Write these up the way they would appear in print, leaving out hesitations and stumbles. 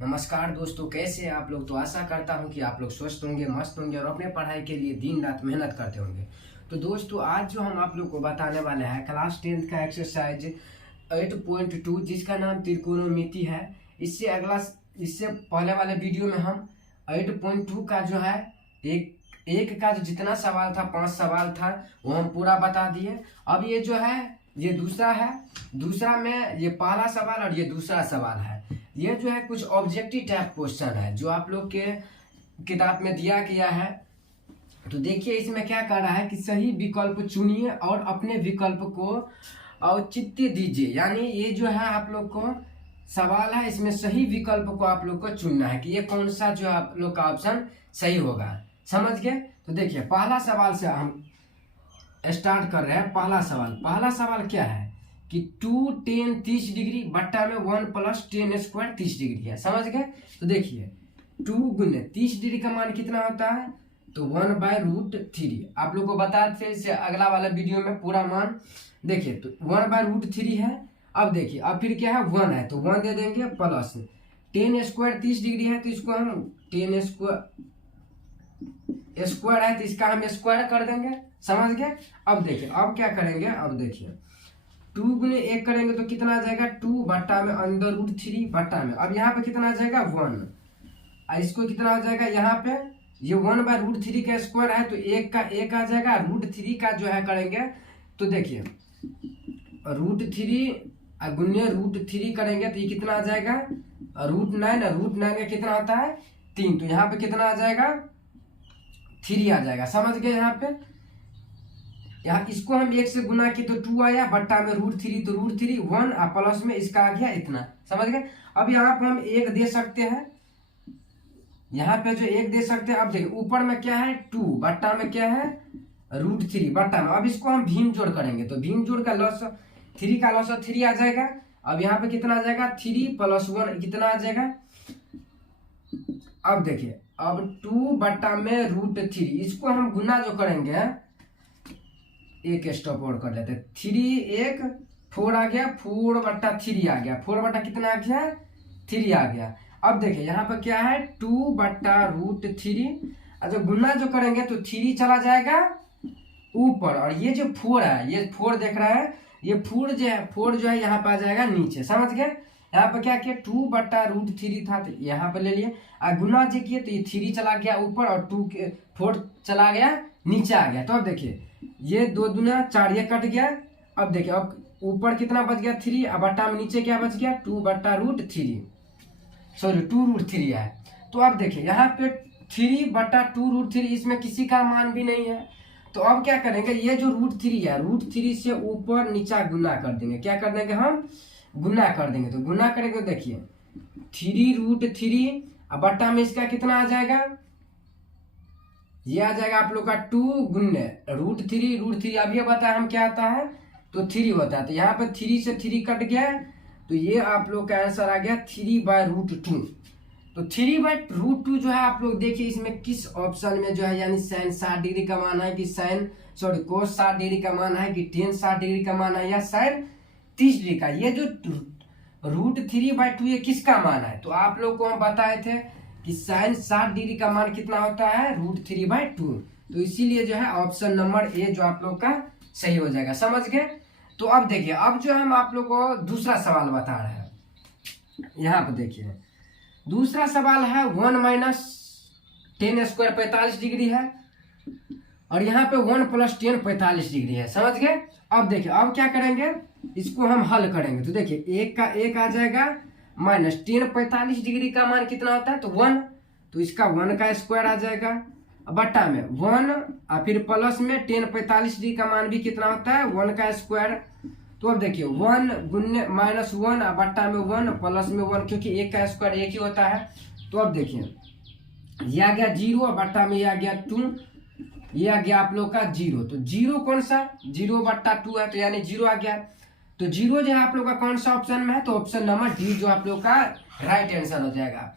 नमस्कार दोस्तों, कैसे हैं आप लोग। तो आशा करता हूं कि आप लोग स्वस्थ होंगे, मस्त होंगे और अपने पढ़ाई के लिए दिन रात मेहनत करते होंगे। तो दोस्तों, आज जो हम आप लोग को बताने वाले हैं क्लास 10th का एक्सरसाइज 8.2 जिसका नाम त्रिकोणमिति है। इससे पहले वाले वीडियो में हम 8.2 का जो है एक का जो जितना सवाल था, 5 सवाल था, वो हम पूरा बता दिए। अब ये जो है ये दूसरा है। दूसरा में ये पहला सवाल और ये दूसरा सवाल है। ये जो है कुछ ऑब्जेक्टिव टाइप क्वेश्चन है जो आप लोग के किताब में दिया गया है। तो देखिए इसमें क्या कर रहा है कि सही विकल्प चुनिए और अपने विकल्प को औचित्य दीजिए। यानी ये जो है आप लोग को सवाल है, इसमें सही विकल्प को आप लोग को चुनना है कि ये कौन सा जो आप लोग का ऑप्शन सही होगा। समझ गए। तो देखिए पहला सवाल से हम स्टार्ट कर रहे हैं। पहला सवाल क्या है कि 2 10 30 डिग्री बट्टा में 1 + 10 स्क्वायर 30 डिग्री है। समझ गए। तो देखिए 2 × 30 डिग्री का मान कितना होता है, तो 1/√3। आप लोग को बताते थे इससे अगला वाला वीडियो में पूरा मान। देखिए तो 1/√3 है। अब देखिए अब फिर क्या है 1 है तो 1 दे देंगे प्लस 10 स्क्वायर 30 डिग्री है तो इसको हम 10 स्क्वायर है तो इसका हम स्क्वायर कर देंगे। समझ गए। अब देखिए अब क्या करेंगे, अब देखिए 2 × 1 करेंगे तो कितना आ जाएगा 2 बट्टा में √3 बट्टा में। अब यहाँ पे कितना आ जाएगा 1। इसको कितना आ जाएगा यहाँ पे ये 1/√3 का स्क्वायर है तो 1 का 1 आ जाएगा। √3 का जो है करेंगे तो देखिए √3 गुने √3 करेंगे तो ये कितना आ जाएगा √9। √9 का कितना होता है 3, तो यहाँ पे कितना आ जाएगा 3 आ जाएगा। समझ गए। यहाँ इसको हम 1 से गुना की तो 2 आया बट्टा में √3 तो √3 1 और प्लस में इसका आ गया इतना। समझ गए। अब यहाँ पे हम 1 दे सकते हैं, यहाँ पे जो 1 दे सकते हैं। अब देखिए ऊपर में क्या है 2 बट्टा में क्या है √3 बट्टा में। अब इसको हम भीम जोड़ करेंगे तो भीम जोड़ का लॉस 3 का लॉस 3 आ जाएगा। अब यहाँ पे कितना आ जाएगा 3 + 1 कितना आ जाएगा। अब देखिए अब 2 बट्टा में √3 इसको हम गुना जो करेंगे, एक स्टॉप और कर लेते हैं। 3 1 4 आ गया, 4 बट्टा 3 आ गया, 4 बट्टा कितना आ गया 3 आ गया। अब देखिए यहाँ पर क्या है 2 बट्टा √3 और जो गुना जो करेंगे तो 3 चला जाएगा ऊपर और ये जो 4 है, ये 4 देख रहा है, ये 4 जो है यहाँ पे आ जाएगा नीचे। समझ गए। यहाँ पे क्या किया 2 बट्टा √3 था तो यहाँ पे ले लिए और गुना जो किए तो ये 3 चला गया ऊपर और 4 चला गया नीचे आ गया। तो अब देखिए ये 2 दूना 4 ये कट गया। अब देखिए अब ऊपर कितना बच गया 3 और बट्टा में नीचे क्या बच गया 2 बट्टा √3 सॉरी 2√3 है। तो अब देखिए यहाँ पे 3 बट्टा 2√3 इसमें किसी का मान भी नहीं है। तो अब क्या करेंगे ये जो √3 है √3 से ऊपर नीचा गुना कर देंगे। क्या कर देंगे हम गुना कर देंगे। तो गुना करेंगे तो देखिए 3√3 और बट्टा में इसका कितना आ जाएगा, ये आ जाएगा आप लोग का 2 गुने √3 अब ये बताया हम क्या आता है तो 3 होता है। तो यहाँ पे 3 से 3 कट गया तो ये आप लोग का आंसर आ गया 3/√2। तो 3/√2 जो है आप लोग देखिए इसमें किस ऑप्शन में जो है, यानी sin 60 डिग्री का मान है कि cos 60 डिग्री का मान है कि tan 60 डिग्री का मान है या sin 30 डिग्री का। ये जो √3/2 ये किसका मान है, तो आप लोग को हम बताए थे कि sin 60 डिग्री का मान कितना होता है √3/2। तो इसीलिए जो है ऑप्शन नंबर ए जो आप लोग का सही हो जाएगा। समझ गए। तो अब देखिए अब जो हम आप लोग को दूसरा सवाल बता रहे हैं। यहाँ पे देखिए दूसरा सवाल है 1 - 10 स्क्वायर 45 डिग्री है और यहाँ पे 1 + 10 45 डिग्री है। समझ गए। अब देखिए अब क्या करेंगे इसको हम हल करेंगे तो देखिए 1 का 1 आ जाएगा -10 45 डिग्री का मान कितना होता है तो 1, तो इसका 1 का स्क्वायर आ जाएगा बट्टा में 1 और फिर प्लस में 10 45 डिग्री का मान भी कितना होता है 1 का स्क्वायर। तो अब देखिए 1 गुने -1 और बट्टा में 1 प्लस में 1 क्योंकि 1 का स्क्वायर 1 ही होता है। तो अब देखिए ये आ गया 0 और बट्टा में ये आ गया 2, ये आ गया आप लोग का 0। तो 0 कौन सा 0/2 है तो यानी 0 आ गया। तो 0 जो है आप लोग का कौन सा ऑप्शन में है तो ऑप्शन नंबर डी जो आप लोग का राइट आंसर हो जाएगा।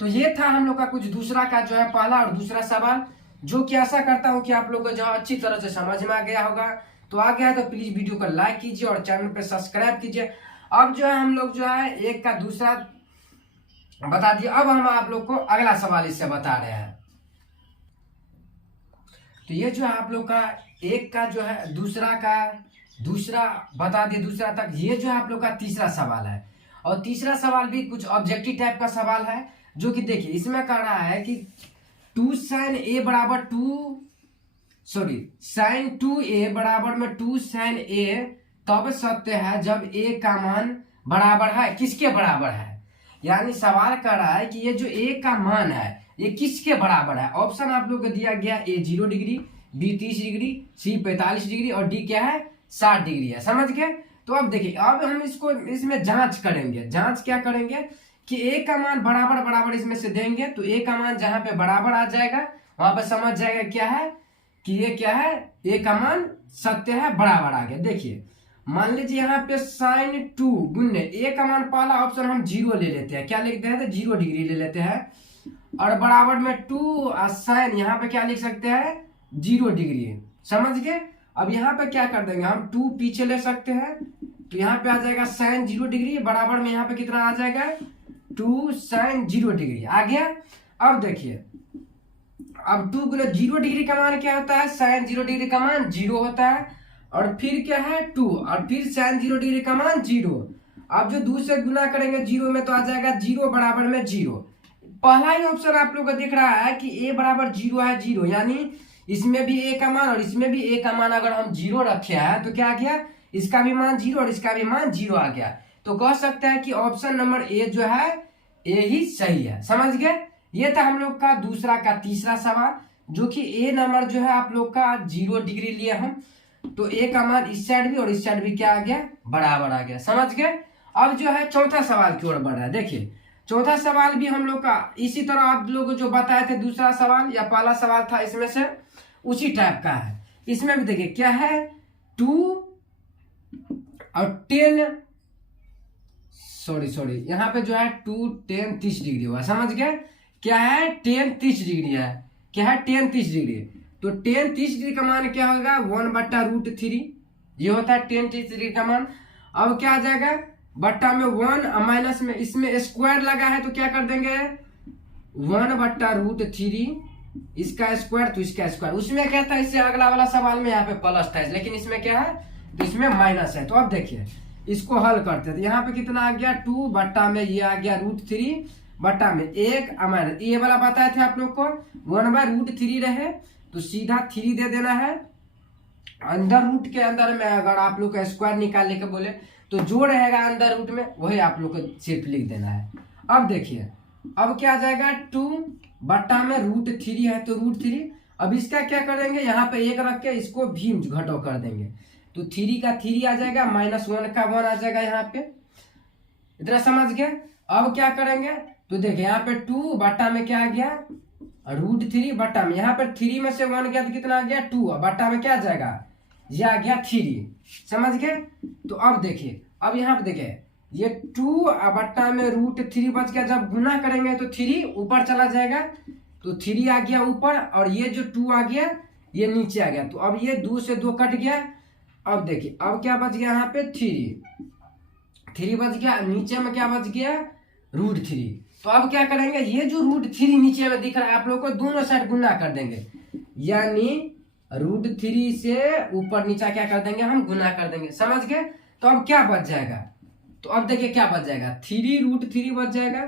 तो ये था हम लोग का कुछ दूसरा का जो है पहला और दूसरा सवाल, जो कि आशा करता हूं कि आप लोग को जो अच्छी तरह से समझ में आ गया होगा। तो आ गया है तो प्लीज वीडियो को लाइक कीजिए और चैनल पे सब्सक्राइब कीजिए। अब जो है हम लोग जो है एक का दूसरा बता दिए। अब हम आप लोग को अगला सवाल इससे बता रहे हैं। तो ये जो है आप लोग का एक का जो है दूसरा बता दिए, दूसरा तक। ये जो है आप लोग का तीसरा सवाल है, और तीसरा सवाल भी कुछ ऑब्जेक्टिव टाइप का सवाल है, जो कि देखिए इसमें कह रहा है कि साइन 2a बराबर में 2 साइन a तब सत्य है जब a का मान बराबर है किसके बराबर है। यानी सवाल कर रहा है कि ये जो a का मान है ये किसके बराबर है। ऑप्शन आप लोग को दिया गया a 0 degree, b 30 degree, c 45 degree और d क्या है 60 डिग्री है। समझ गए। तो अब देखिए, अब हम इसमें जांच करेंगे। जांच क्या करेंगे कि a का मान बराबर बराबर इसमें से देंगे, तो a का मान जहां पे बराबर आ जाएगा वहां पे समझ जाएगा क्या है कि ये क्या है, a का मान सत्य है, बराबर आ गया। देखिए मान लीजिए यहाँ पे साइन 2 गुने a का मान, पहला ऑप्शन हम 0 ले लेते हैं। क्या लिखते हैं तो 0 डिग्री ले लेते हैं, और बराबर में 2 और साइन यहाँ पे क्या लिख सकते हैं 0 डिग्री। समझ गए। अब यहाँ पे क्या कर देंगे हम 2 पीछे ले सकते हैं, तो यहाँ पे आ जाएगा साइन 0 डिग्री, बराबर में यहाँ पे कितना आ जाएगा 2 साइन 0 डिग्री आ गया। अब देखिए, अब 2 गुना 0 डिग्री का मान क्या होता है, साइन 0 डिग्री का मान 0 होता है, और फिर क्या है 2, और फिर साइन 0 डिग्री का मान 0। अब जो 2 से गुना करेंगे 0 में तो आ जाएगा 0 बराबर में 0। पहला ही ऑप्शन आप लोग को दिख रहा है कि a बराबर 0 है 0, यानी इसमें भी a का मान और इसमें भी a का मान अगर हम 0 रखे हैं तो क्या आ गया, इसका भी मान 0 और इसका भी मान 0 आ गया। तो कह सकते हैं कि ऑप्शन नंबर a जो है a ही सही है। समझ गए। ये था हम लोग का दूसरा का तीसरा सवाल, जो कि a नंबर जो है आप लोग का 0 डिग्री लिए हम, तो a का मान इस साइड भी और इस साइड भी क्या आ गया बराबर आ गया। समझ गए। अब जो है चौथा सवाल की ओर बढ़ रहा है। देखिए चौथा सवाल भी हम लोग का इसी तरह आप लोग जो बताए थे दूसरा सवाल या पहला सवाल था इसमें से उसी टाइप का है। इसमें भी देखिए क्या है 2 और 10 सॉरी यहाँ पे जो है 2 10 30 डिग्री हुआ। समझ गए। क्या है 10 30 डिग्री है। क्या है 10 30 डिग्री। तो 10 30 डिग्री का मान क्या होगा 1/√3, ये होता है 10 30 डिग्री का मान। अब क्या आ जाएगा बट्टा में 1 माइनस में इसमें स्क्वायर लगा है तो क्या कर देंगे 1/√3, इसका स्क्वायर तो इसका स्क्वायर। उसमें क्या था, इससे अगला वाला सवाल में यहाँ पे प्लस था, लेकिन इसमें क्या है तो इसमें माइनस है। तो अब देखिए इसको हल करते हैं तो यहाँ पे कितना आ गया 2 बट्टा में ये आ गया √3 बट्टा में 1 माइनस ये वाला बताए थे आप लोग को 1/√3 रहे तो सीधा 3 दे देना है। अंदर रूट के अंदर में अगर आप लोग का स्क्वायर निकालने के बोले तो जो रहेगा अंदर रूट में वही आप लोग को सिर्फ लिख देना है। अब देखिए अब क्या आ जाएगा 2 बट्टा में √3 है तो √3। अब इसका क्या करेंगे यहाँ पे 1 रख के इसको भी घटो कर देंगे, तो 3 का 3 आ जाएगा, -1 का 1 आ जाएगा यहाँ पे। इतना समझ गए। अब क्या करेंगे तो देखिए यहाँ पे 2 बट्टा में क्या आ गया √3 बट्टा में यहाँ पर 3 में से 1 गया तो कितना आ गया 2, बट्टा में क्या आ जाएगा ये आ गया 3। समझ गए। तो अब देखिए अब यहाँ पे देखिए ये 2 बट्टा में √3 बच गया, जब गुना करेंगे तो 3 ऊपर चला जाएगा तो 3 आ गया ऊपर, और ये जो 2 आ गया ये नीचे आ गया। तो अब ये 2 से 2 कट गया। अब देखिए अब क्या बच गया यहाँ पे 3 बच गया, नीचे में क्या बच गया √3। तो अब क्या करेंगे ये जो √3 नीचे में दिख रहा है आप लोग को दोनों साइड गुना कर देंगे, यानी √3 से ऊपर नीचा क्या कर देंगे हम गुना कर देंगे। समझ गए। तो अब क्या बच जाएगा, तो अब देखिए क्या बच जाएगा 3 √3 बच जाएगा,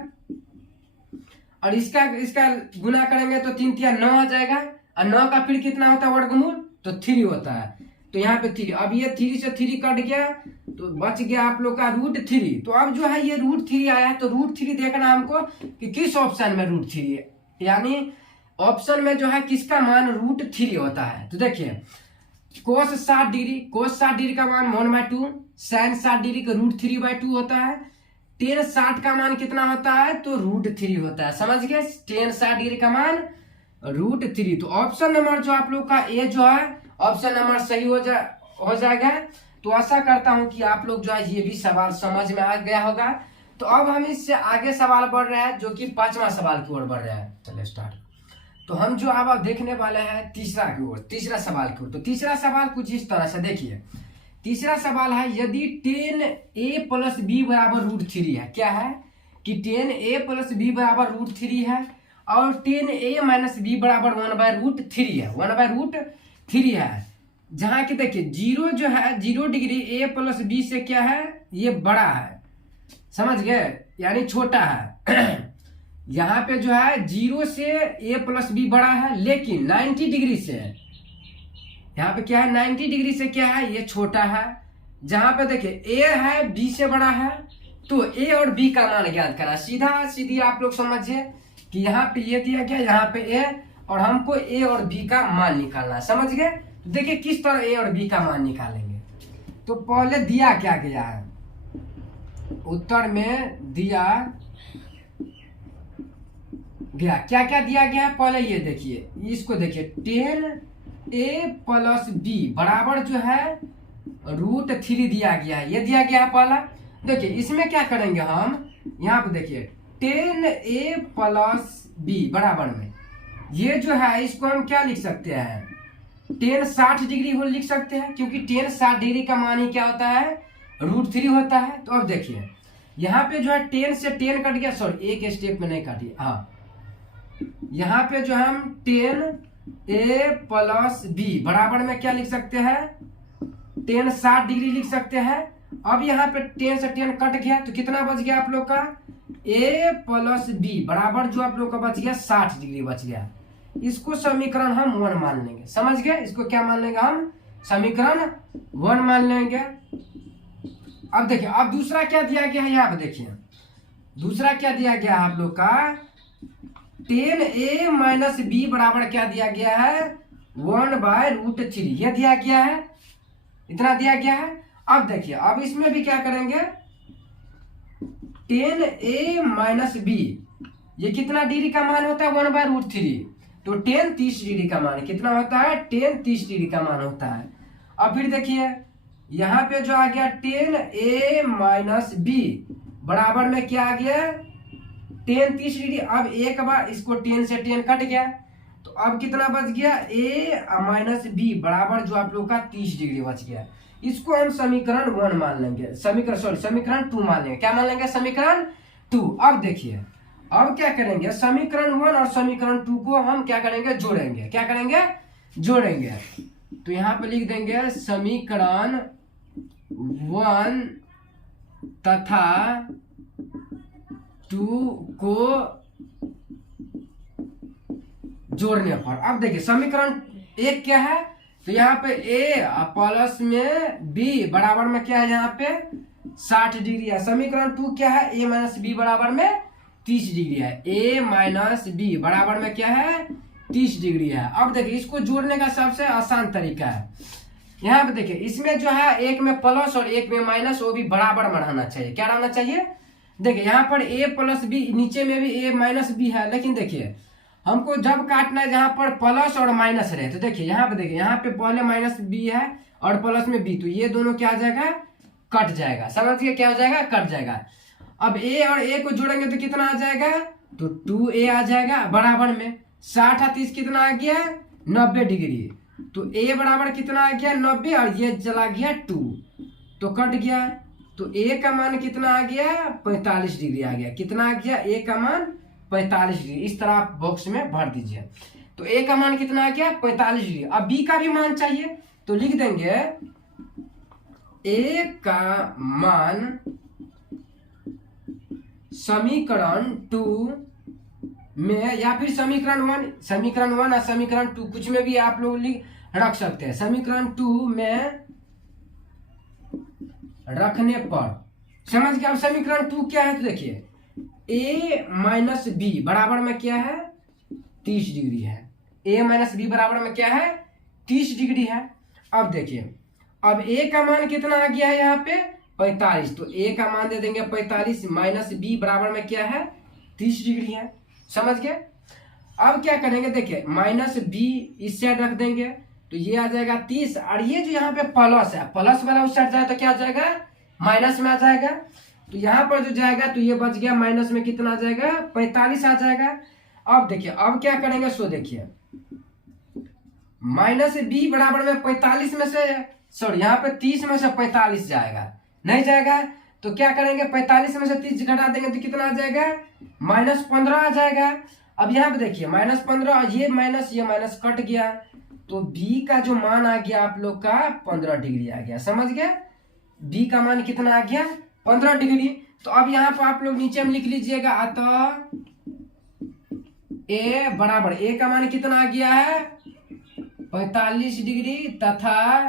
और इसका गुना करेंगे तो 3 3 9 आ जाएगा, और 9 का फिर कितना होता है वर्गमूल तो 3 होता है। तो यहाँ पे 3, अब ये 3 से 3 कट गया तो बच गया आप लोग का √3। तो अब जो है ये √3 आया है तो √3 देखना हमको कि किस ऑप्शन में √3 है, यानी ऑप्शन में जो है किसका मान √3 होता है। तो देखिए cos 60 डिग्री का मान 1/2, sin 60 डिग्री का √3/2 होता है। tan 60 का मान कितना होता है तो √3 होता है। समझ गए। tan 60 डिग्री का मान √3। तो ऑप्शन नंबर जो आप लोग का ए जो है ऑप्शन नंबर सही हो जाएगा। तो आशा करता हूं कि आप लोग जो है ये भी सवाल समझ में आ गया होगा। तो अब हम इससे आगे सवाल बढ़ रहे हैं जो कि 5वां सवाल की ओर बढ़ रहे हैं। चलिए स्टार्ट। तो हम जो अब देखने वाले हैं तीसरा सवाल की ओर। तो तीसरा सवाल कुछ इस तरह से देखिए। तीसरा सवाल है यदि 10a + b = √3 है। क्या है कि टेन ए प्लस बी बराबर रूट थ्री है और टेन ए माइनस बी बराबर 1/√3 है, 1/√3 है। जहाँ की देखिए जीरो जो है 0 डिग्री ए प्लस बी से क्या है, ये बड़ा है, समझ गए, यानी छोटा है। यहाँ पे जो है 0 से ए प्लस बी बड़ा है, लेकिन 90 डिग्री से यहाँ पे क्या है, 90 डिग्री से क्या है, ये छोटा है। जहाँ पे देखिए ए है बी से बड़ा है, तो ए और बी का मान ज्ञात करना। सीधा सीधी आप लोग समझिए कि यहाँ पे ये दिया गया, यहाँ पे ए, और हमको ए और बी का मान निकालना है, समझ गए। तो देखिए किस तरह ए और बी का मान निकालेंगे। तो पहले दिया क्या गया है, उत्तर में दिया गया क्या क्या दिया गया है, पहले ये देखिए, इसको देखिए, टेन ए प्लस बी बराबर जो है √3 दिया गया है, ये दिया गया है पहला। देखिए इसमें क्या करेंगे हम, यहाँ पे देखिए टेन ए प्लस बी बराबर में ये जो है इसको हम क्या लिख सकते हैं, टेन 60 डिग्री हो लिख सकते हैं, क्योंकि टेन 60 डिग्री का मान ही क्या होता है, √3 होता है। तो अब देखिए यहाँ पे जो है 10 से 10 कट गया, सॉरी एक स्टेप में नहीं काटिए, हाँ यहाँ पे जो हम 10 ए प्लस बी बराबर में क्या लिख सकते हैं, टेन 60 डिग्री लिख सकते हैं। अब यहाँ पे 10 से 10 कट गया, तो कितना बच गया आप लोग का, ए प्लस बी बराबर जो आप लोग का बच गया 60 डिग्री बच गया। इसको समीकरण हम 1 मान लेंगे, समझ गए, इसको क्या मान लेंगे हम, समीकरण 1 मान लेंगे। अब देखिए अब दूसरा क्या दिया गया है, यहाँ पे देखिए दूसरा क्या दिया गया है आप लोग का, टेन ए माइनस बी बराबर क्या दिया गया है, 1/√3, ये दिया गया है, इतना दिया गया है। अब देखिए अब इसमें भी क्या करेंगे, टेन ए माइनस बी ये कितना डिग्री का मान होता है, 1/√3, तो टेन 30 डिग्री का मान कितना होता है, टेन 30 डिग्री का मान होता है। अब फिर देखिए यहाँ पे जो आ गया टेन ए माइनस बी बराबर में क्या आ गया, टेन 30 डिग्री। अब एक बार इसको 10 से 10 कट गया, तो अब कितना बच गया, ए माइनस बी बराबर जो आप लोग का 30 डिग्री बच गया। इसको हम समीकरण 1 मान लेंगे, समीकरण 2 मान लेंगे, क्या मान लेंगे, समीकरण 2। अब देखिए अब क्या करेंगे, समीकरण 1 और समीकरण 2 को हम क्या करेंगे, जोड़ेंगे, क्या करेंगे, जोड़ेंगे। तो यहाँ पे लिख देंगे समीकरण 1 तथा 2 को जोड़ने पर। अब देखिए समीकरण 1 क्या है, तो यहाँ पे ए प्लस में बी बराबर में क्या है, यहाँ पे 60 डिग्री है। समीकरण 2 क्या है, ए माइनस बी बराबर में 30 डिग्री है, ए माइनस बी बराबर में क्या है, 30 डिग्री है। अब देखिए इसको जोड़ने का सबसे आसान तरीका है, यहाँ पे देखिए इसमें जो है एक में प्लस और एक में माइनस, वो भी बराबर में रहना चाहिए, क्या रहना चाहिए। देखिए यहाँ पर ए प्लस बी, नीचे में भी ए माइनस बी है, लेकिन देखिए हमको जब काटना है जहाँ पर प्लस और माइनस रहे, तो देखिए यहाँ पे देखिए यहाँ पे पहले माइनस बी है और प्लस में बी, तो ये दोनों क्या आ जाएगा, कट जाएगा, समझिए क्या हो जाएगा, कट जाएगा। अब ए और ए को जोड़ेंगे तो कितना आ जाएगा, तो 2a आ जाएगा बराबर में 60 और 30 कितना आ गया, 90 डिग्री, तो a बराबर कितना आ गया 90 और ये चला गया 2, तो कट गया। तो a का मान कितना आ गया, 45 डिग्री आ गया, कितना आ गया, a का मान 45 डिग्री। इस तरह आप बॉक्स में भर दीजिए। तो a का मान कितना आ गया, 45 डिग्री। अब b का भी मान चाहिए, तो लिख देंगे a का मान समीकरण 2 में, या फिर समीकरण 1 और समीकरण 2 कुछ में भी आप लोग रख सकते हैं। समीकरण 2 में रखने पर समझ गया। अब समीकरण 2 क्या है, तो देखिए a माइनस बी बराबर में क्या है, 30 डिग्री है, a माइनस बी बराबर में क्या है, 30 डिग्री है। अब देखिए अब a का मान कितना आ गया है यहाँ पे 45, तो a का मान दे देंगे 45 माइनस बी बराबर में क्या है, 30 डिग्री है, समझ गए। अब क्या करेंगे, देखिए माइनस बी इस साइड रख देंगे, तो ये आ जाएगा 30, और ये जो यहाँ पे प्लस है, प्लस वाला उस साइड जाए तो क्या आ जाएगा, माइनस में आ जाएगा। तो यहाँ पर जो जाएगा तो ये बच गया, माइनस में कितना आ जाएगा, 45 आ जाएगा। अब देखिए अब क्या करेंगे, सो देखिए माइनस बी बराबर में 45 में से, सॉरी यहाँ पे 30 में से 45 जाएगा, नहीं जाएगा, तो क्या करेंगे, 45 में से 30 घटा देंगे तो कितना आ जाएगा, -15 आ जाएगा। अब यहाँ पे देखिए -15, ये माइनस कट गया, तो बी का जो मान आ गया आप लोग का 15 डिग्री आ गया। समझ गए, बी का मान कितना आ गया, 15 डिग्री। तो अब यहाँ पर आप लोग नीचे में लिख लीजिएगा, अतः ए बराबर, ए का मान कितना आ गया है 45 डिग्री, तथा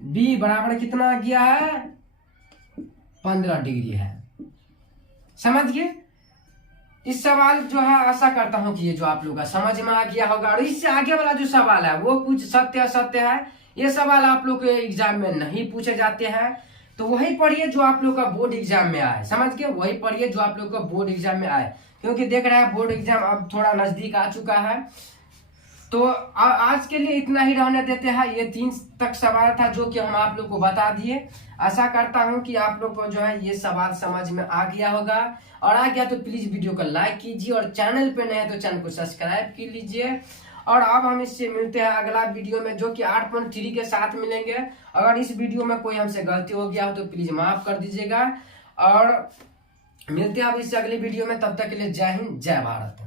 बी बराबर कितना आ गया है 15 डिग्री है। समझ गए। इस सवाल जो है आशा करता हूं कि ये जो आप लोग का समझ में आ गया होगा। और इससे आगे वाला जो सवाल है वो कुछ सत्य असत्य है, ये सवाल आप लोग के एग्जाम में नहीं पूछे जाते हैं, तो वही पढ़िए जो आप लोग का बोर्ड एग्जाम में आए। समझ के, वही पढ़िए जो आप लोग का बोर्ड एग्जाम में आए, क्योंकि देख रहे हैं बोर्ड एग्जाम अब थोड़ा नजदीक आ चुका है। तो आज के लिए इतना ही रहने देते हैं। ये 3 तक सवाल था जो कि हम आप लोग को बता दिए। आशा करता हूं कि आप लोग को जो है ये सवाल समझ में आ गया होगा, और आ गया तो प्लीज वीडियो को लाइक कीजिए, और चैनल पे नए हैं तो चैनल को सब्सक्राइब कर लीजिए। और अब हम इससे मिलते हैं अगला वीडियो में, जो कि 8.3 के साथ मिलेंगे। अगर इस वीडियो में कोई हमसे गलती हो गया हो तो प्लीज माफ कर दीजिएगा, और मिलते हैं अब इससे अगली वीडियो में। तब तक के लिए जय हिंद, जय भारत।